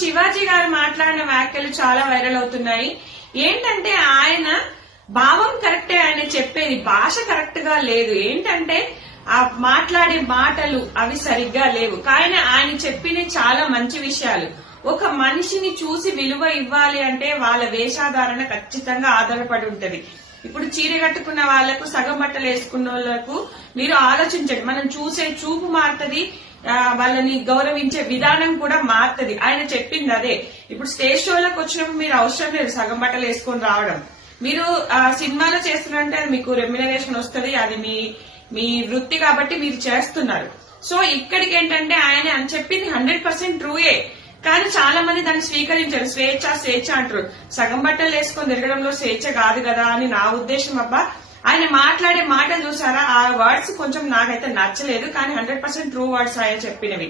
శివాజీ గారు మాట్లాడిన వ్యాఖ్యలు చాలా వైరల్ అవుతున్నాయి. ఏంటంటే ఆయన భావం కరెక్టే, ఆయన చెప్పేది భాష కరెక్ట్ గా లేదు. ఏంటంటే ఆ మాట్లాడే మాటలు అవి సరిగ్గా లేవు. కానీ ఆయన చెప్పిన చాలా మంచి విషయాలు. ఒక మనిషిని చూసి విలువ ఇవ్వాలి అంటే వాళ్ళ వేషాధారణ ఖచ్చితంగా ఆధారపడి ఉంటది. ఇప్పుడు చీర కట్టుకున్న వాళ్లకు, సగం బట్టలు వేసుకున్న వాళ్లకు మీరు ఆలోచించండి. మనం చూసే చూపు మారుతుంది, వాళ్ళని గౌరవించే విధానం కూడా మారుతుంది. ఆయన చెప్పింది అదే. ఇప్పుడు స్టేజ్ షోలకు వచ్చినప్పుడు మీరు అవసరం లేదు సగం బట్టలు వేసుకొని రావడం. మీరు సినిమాలో చేస్తున్నారంటే మీకు రెమ్యునరేషన్ వస్తుంది, అది మీ వృత్తి కాబట్టి మీరు చేస్తున్నారు. సో ఇక్కడికి ఏంటంటే ఆయన అని చెప్పింది 100% ట్రూయే. కానీ చాలా మంది దాన్ని స్వీకరించారు. స్వేచ్ఛ అంటారు. సగం బట్టలు వేసుకొని తిరగడంలో స్వేచ్ఛ కాదు కదా అని నా ఉద్దేశం. అబ్బా, ఆయన మాట్లాడే మాటలు చూసారా, ఆ వర్డ్స్ కొంచెం నాకైతే నచ్చలేదు. కానీ 100% ట్రూ వర్డ్స్ ఆయన చెప్పినవి.